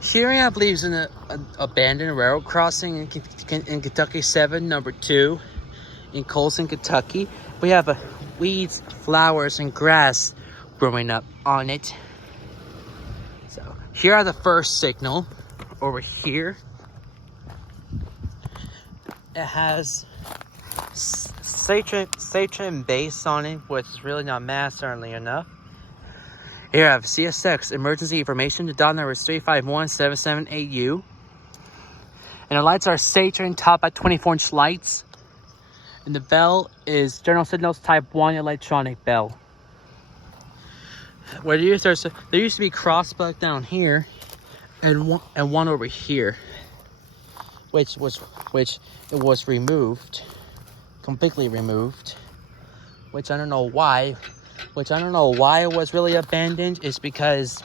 Here I believe is an abandoned railroad crossing in Kentucky 7, number 2, in Colson, Kentucky. We have weeds, flowers, and grass growing up on it. So here are the first signal over here. It has Satron base on it, which is really not mass, certainly enough. Here I have CSX emergency information. The dot number is 35177AU. And the lights are Satron top at 24-inch lights. And the bell is General Signals Type 1 electronic bell. There used to be crossbuck down here and one over here, which it was removed, completely removed, which I don't know why. It was really abandoned. Is because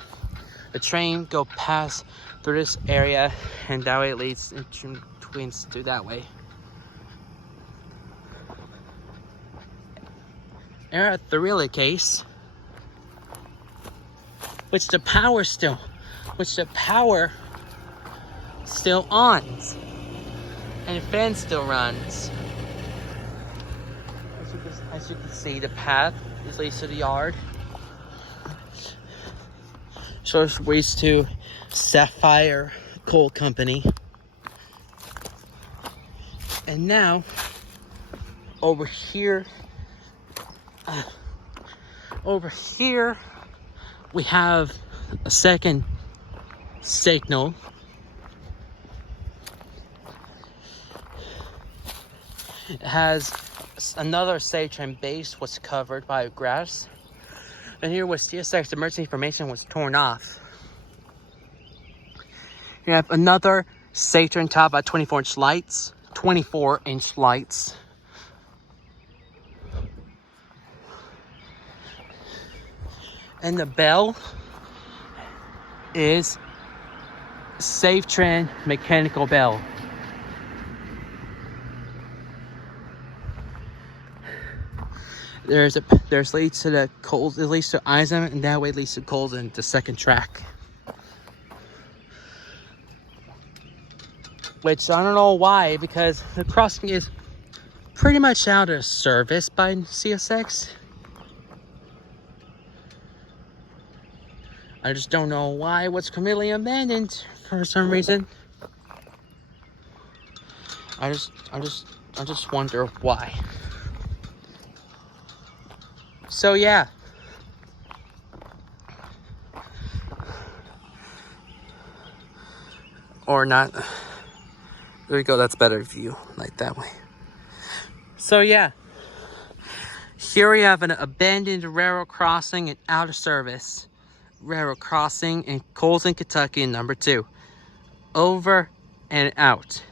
the train go past through this area, and that way it leads to that way. And at the relay case, which the power still on, and the fan still runs. As you can see, the path is leads to the yard. Shows ways to Sapphire Coal Company. And now, over here, we have a second signal. It has another Satron base was covered by grass. And here was CSX emergency information was torn off. You have another Satron top at 24-inch lights, 24-inch lights. And the bell is Satron mechanical bell. There's leads to the Coles, it leads to Eisen, and that way it leads to Colson, the second track. Which I don't know why, because the crossing is pretty much out of service by CSX. I just don't know why it was completely abandoned for some reason. I just wonder why. So yeah. Or not. There we go, that's better view, like that way. So yeah. Here we have an abandoned railroad crossing and out of service railroad crossing in Colson, Kentucky, number 2. Over and out.